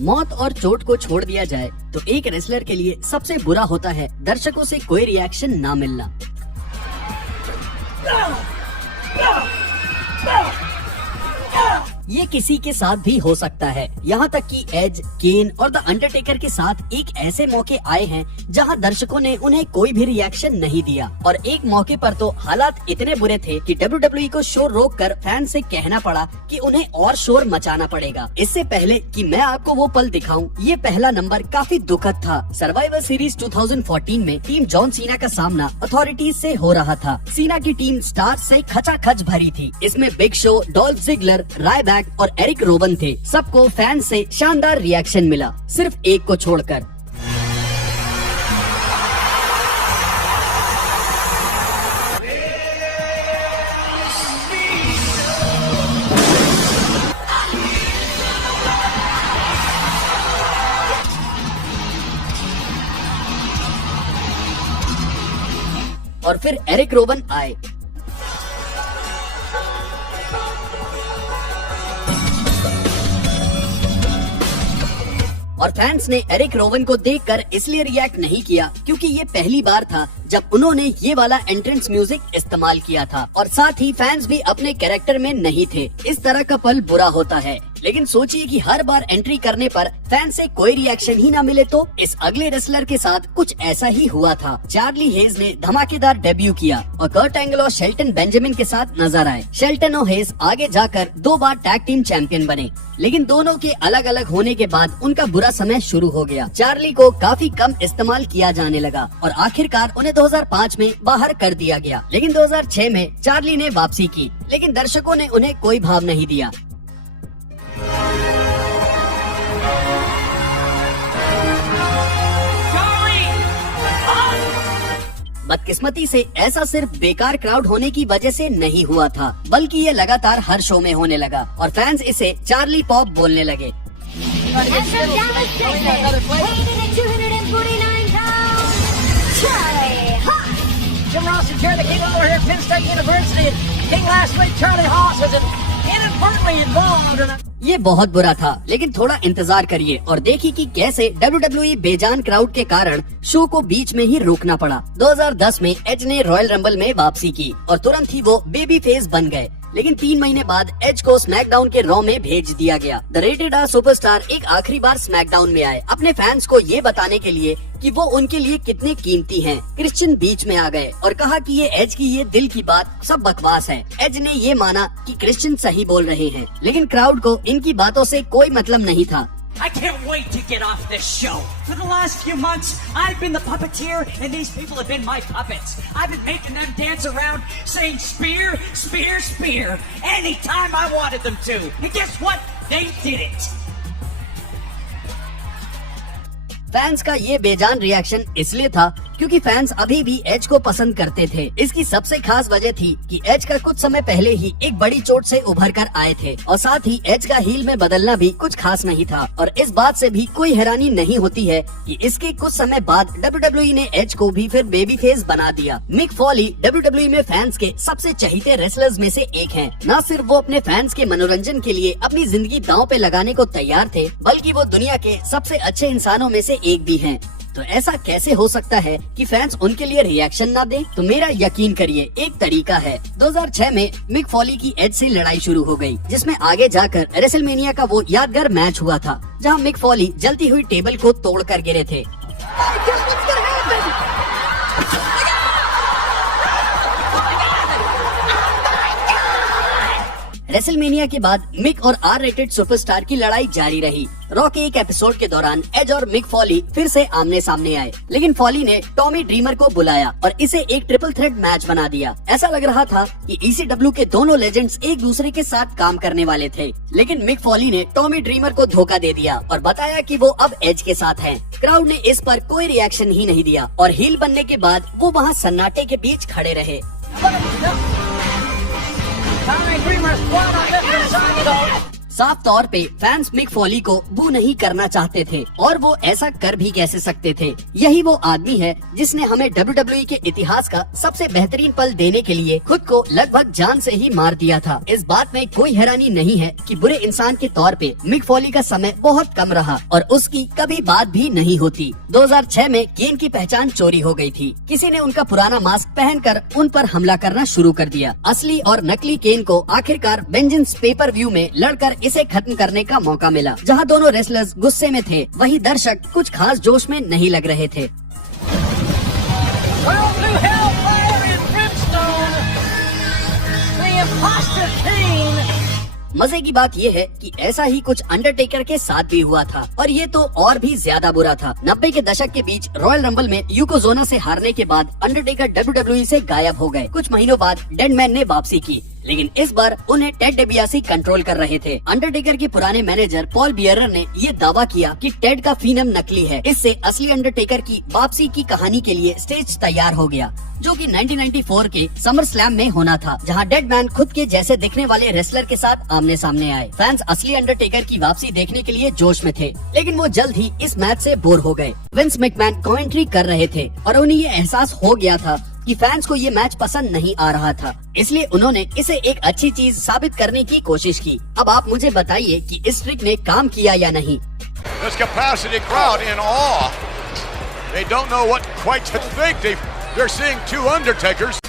मौत और चोट को छोड़ दिया जाए तो एक रेसलर के लिए सबसे बुरा होता है दर्शकों से कोई रिएक्शन ना मिलना। ये किसी के साथ भी हो सकता है, यहाँ तक कि एज, केन और द अंडरटेकर के साथ एक ऐसे मौके आए हैं जहाँ दर्शकों ने उन्हें कोई भी रिएक्शन नहीं दिया और एक मौके पर तो हालात इतने बुरे थे कि WWE को शो रोककर फैन से कहना पड़ा कि उन्हें और शोर मचाना पड़ेगा। इससे पहले कि मैं आपको वो पल दिखाऊं, ये पहला नंबर काफी दुखद था। सर्वाइवर सीरीज 2014 में टीम जॉन सीना का सामना अथॉरिटीज से हो रहा था। सीना की टीम स्टार से खचाखच भरी थी। इसमें Big Show, Dolph Ziggler, Ryback और एरिक रोवन थे। सबको फैंस से शानदार रिएक्शन मिला, सिर्फ एक को छोड़कर। और फिर एरिक रोवन आए। और फैंस ने एरिक रोवन को देखकर इसलिए रिएक्ट नहीं किया क्योंकि ये पहली बार था जब उन्होंने ये वाला एंट्रेंस म्यूजिक इस्तेमाल किया था और साथ ही फैंस भी अपने कैरेक्टर में नहीं थे। इस तरह का पल बुरा होता है, लेकिन सोचिए कि हर बार एंट्री करने पर फैन से कोई रिएक्शन ही ना मिले तो। इस अगले रेसलर के साथ कुछ ऐसा ही हुआ था। चार्ली हेज ने धमाकेदार डेब्यू किया और कर्ट एंगल और शेल्टन बेंजामिन के साथ नजर आए। शेल्टन और हेज आगे जाकर 2 बार टैग टीम चैंपियन बने, लेकिन दोनों के अलग अलग होने के बाद उनका बुरा समय शुरू हो गया। चार्ली को काफी कम इस्तेमाल किया जाने लगा और आखिरकार उन्हें 2005 में बाहर कर दिया गया। लेकिन 2006 में चार्ली ने वापसी की, लेकिन दर्शकों ने उन्हें कोई भाव नहीं दिया। बदकिस्मती से ऐसा सिर्फ बेकार क्राउड होने की वजह से नहीं हुआ था, बल्कि ये लगातार हर शो में होने लगा और फैंस इसे चार्ली पॉप बोलने लगे। ये बहुत बुरा था, लेकिन थोड़ा इंतजार करिए और देखिए कि कैसे WWE बेजान क्राउड के कारण शो को बीच में ही रोकना पड़ा। 2010 में एज ने रॉयल रंबल में वापसी की और तुरंत ही वो बेबी फेस बन गए। लेकिन 3 महीने बाद एज को स्मैकडाउन के रॉ में भेज दिया गया। द रेटेड आर सुपरस्टार एक आखिरी बार स्मैकडाउन में आए अपने फैंस को ये बताने के लिए कि वो उनके लिए कितने कीमती हैं। क्रिश्चियन बीच में आ गए और कहा कि ये एज की ये दिल की बात सब बकवास है। एज ने ये माना कि क्रिश्चियन सही बोल रहे हैं, लेकिन क्राउड को इनकी बातों से कोई मतलब नहीं था। I can't wait to get off this show. For the last few months, I've been the puppeteer and these people have been my puppets. I've been making them dance around saying spear, spear, spear anytime I wanted them to. And guess what? They did it. Fans का ये बेजान reaction इसलिए था क्योंकि fans अभी भी as को पसंद करते थे। इसकी सबसे खास वजह थी कि एज का कुछ समय पहले ही एक बड़ी चोट से उभर कर आए थे और साथ ही एज का हील में बदलना भी कुछ खास नहीं था। और इस बात से भी कोई हैरानी नहीं होती है कि इसके कुछ समय बाद WWE ने एज को भी फिर बेबी फेस बना दिया। मिक फॉली WWE में फैंस के सबसे चहीते रेसलर्स में से एक हैं। न सिर्फ वो अपने फैंस के मनोरंजन के लिए अपनी जिंदगी दांव पे लगाने को तैयार थे, बल्कि वो दुनिया के सबसे अच्छे इंसानों में से एक भी हैं। तो ऐसा कैसे हो सकता है कि फैंस उनके लिए रिएक्शन ना दे? तो मेरा यकीन करिए, एक तरीका है। 2006 में मिक फॉली की एज से लड़ाई शुरू हो गई, जिसमें आगे जाकर रेसलमेनिया का वो यादगार मैच हुआ था जहां मिक फॉली जलती हुई टेबल को तोड़कर गिरे थे। रेसलमेनिया के बाद मिक और आर रेटेड सुपरस्टार की लड़ाई जारी रही। रॉ के एक एपिसोड के दौरान एज और मिक फॉली फिर से आमने सामने आए, लेकिन फॉली ने टॉमी ड्रीमर को बुलाया और इसे एक ट्रिपल थ्रेट मैच बना दिया। ऐसा लग रहा था कि ECW के दोनों लेजेंड्स एक दूसरे के साथ काम करने वाले थे, लेकिन मिक फॉली ने टॉमी ड्रीमर को धोखा दे दिया और बताया कि वो अब एज के साथ हैं। क्राउड ने इस पर कोई रिएक्शन ही नहीं दिया और हील बनने के बाद वो वहाँ सन्नाटे के बीच खड़े रहे। साफ तौर पे फैंस मिक फॉली को बू नहीं करना चाहते थे, और वो ऐसा कर भी कैसे सकते थे। यही वो आदमी है जिसने हमें WWE के इतिहास का सबसे बेहतरीन पल देने के लिए खुद को लगभग जान से ही मार दिया था। इस बात में कोई हैरानी नहीं है कि बुरे इंसान के तौर पे मिक फॉली का समय बहुत कम रहा और उसकी कभी बात भी नहीं होती। 2006 में केन की पहचान चोरी हो गई थी। किसी ने उनका पुराना मास्क पहनकर उन पर हमला करना शुरू कर दिया। असली और नकली केन को आखिरकार वेंजेंस पेपर व्यू में लड़कर इसे खत्म करने का मौका मिला। जहां दोनों रेसलर्स गुस्से में थे, वहीं दर्शक कुछ खास जोश में नहीं लग रहे थे। World to hellfire and brimstone, the imposter Kane. मजे की बात ये है कि ऐसा ही कुछ अंडरटेकर के साथ भी हुआ था, और ये तो और भी ज्यादा बुरा था। 90 के दशक के बीच रॉयल रंबल में योकोजोना से हारने के बाद अंडरटेकर WWE से गायब हो गए। कुछ महीनों बाद डेडमैन ने वापसी की, लेकिन इस बार उन्हें टेड डेबियासी कंट्रोल कर रहे थे। अंडरटेकर के पुराने मैनेजर पॉल बियरर ने ये दावा किया कि टेड का फीनम नकली है। इससे असली अंडरटेकर की वापसी की कहानी के लिए स्टेज तैयार हो गया, जो कि 1994 के समर स्लैम में होना था, जहां डेडमैन खुद के जैसे दिखने वाले रेसलर के साथ आमने सामने आए। फैंस असली अंडरटेकर की वापसी देखने के लिए जोश में थे, लेकिन वो जल्द ही इस मैच से बोर हो गए। विंस मैकमैन कमेंट्री कर रहे थे और उन्हें ये एहसास हो गया था कि फैंस को ये मैच पसंद नहीं आ रहा था, इसलिए उन्होंने इसे एक अच्छी चीज साबित करने की कोशिश की। अब आप मुझे बताइए कि इस ट्रिक ने काम किया या नहीं। This capacity crowd in awe. They don't know what quite to think. They're seeing two Undertakers